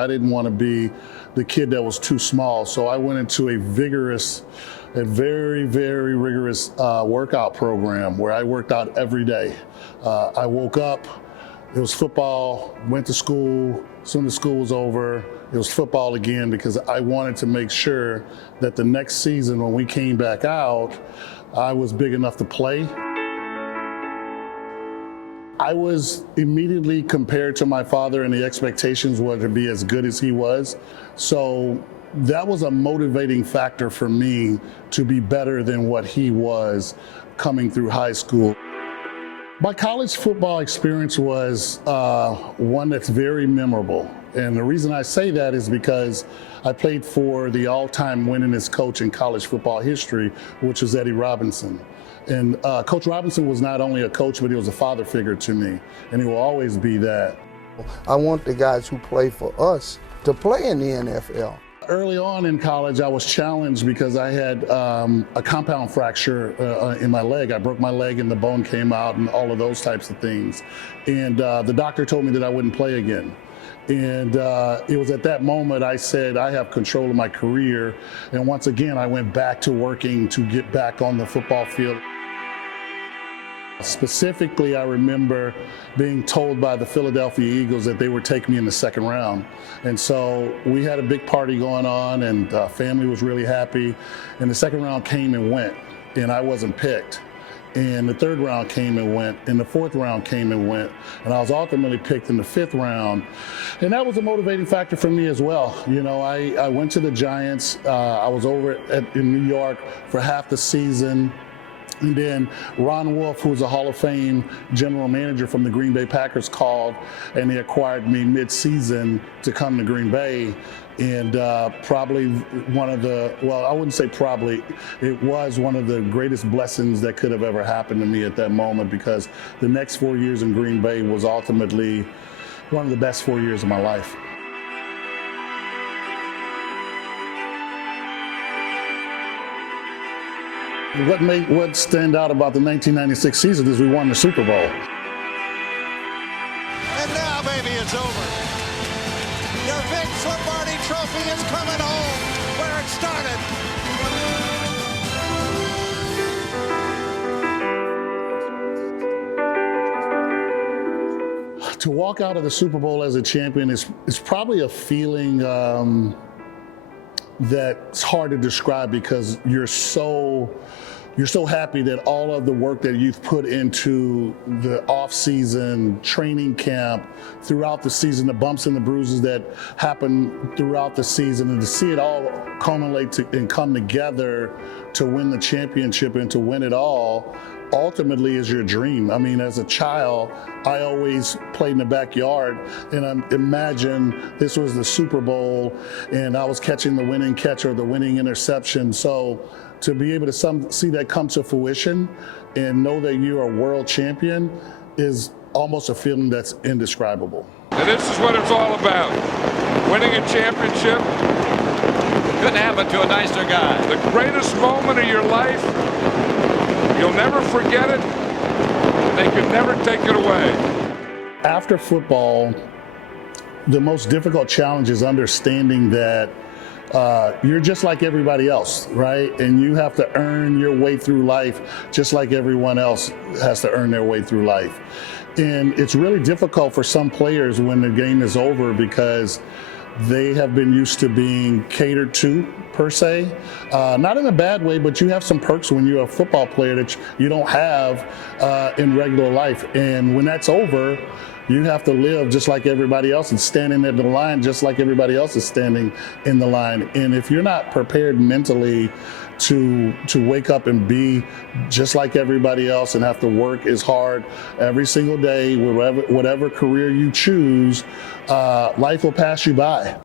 I didn't want to be the kid that was too small, so I went into a very, very rigorous workout program where I worked out every day. I woke up, it was football, went to school, as soon as school was over, it was football again because I wanted to make sure that the next season when we came back out, I was big enough to play. I was immediately compared to my father, and the expectations were to be as good as he was. So that was a motivating factor for me to be better than what he was coming through high school. My college football experience was one that's very memorable. And the reason I say that is because I played for the all-time winningest coach in college football history, which was Eddie Robinson. And Coach Robinson was not only a coach, but he was a father figure to me, and he will always be that. I want the guys who play for us to play in the NFL. Early on in college, I was challenged because I had a compound fracture in my leg. I broke my leg and the bone came out and all of those types of things. And the doctor told me that I wouldn't play again. And it was at that moment I said, I have control of my career. And once again, I went back to working to get back on the football field. Specifically, I remember being told by the Philadelphia Eagles that they were taking me in the second round. And so we had a big party going on, and family was really happy. And the second round came and went, and I wasn't picked. And the third round came and went, and the fourth round came and went, and I was ultimately picked in the fifth round. And that was a motivating factor for me as well. You know, I went to the Giants. I was over in New York for half the season. And then Ron Wolf, who's a Hall of Fame general manager from the Green Bay Packers, called, and they acquired me mid-season to come to Green Bay. And probably one of the, well, I wouldn't say probably, it was one of the greatest blessings that could have ever happened to me at that moment, because the next 4 years in Green Bay was ultimately one of the best 4 years of my life. What stand out about the 1996 season is we won the Super Bowl. And now, baby, it's over. Your Vince Lombardi trophy is coming home where it started. To walk out of the Super Bowl as a champion is probably a feeling that's hard to describe, because you're so happy that all of the work that you've put into the off-season training camp, throughout the season, the bumps and the bruises that happen throughout the season, and to see it all culminate and come together to win the championship and to win it all, ultimately is your dream. I mean, as a child, I always played in the backyard, and I imagine this was the Super Bowl and I was catching the winning catch or the winning interception. So to be able to see that come to fruition and know that you're a world champion is almost a feeling that's indescribable. And this is what it's all about. Winning a championship. Couldn't happen to a nicer guy. The greatest moment of your life. You'll never forget it. They could never take it away. After football, the most difficult challenge is understanding that you're just like everybody else, right? And you have to earn your way through life just like everyone else has to earn their way through life. And it's really difficult for some players when the game is over, because they have been used to being catered to, per se. Not in a bad way, but you have some perks when you're a football player that you don't have in regular life. And when that's over, you have to live just like everybody else and standing in the line just like everybody else is standing in the line. And if you're not prepared mentally to wake up and be just like everybody else and have to work as hard every single day, whatever career you choose, life will pass you by.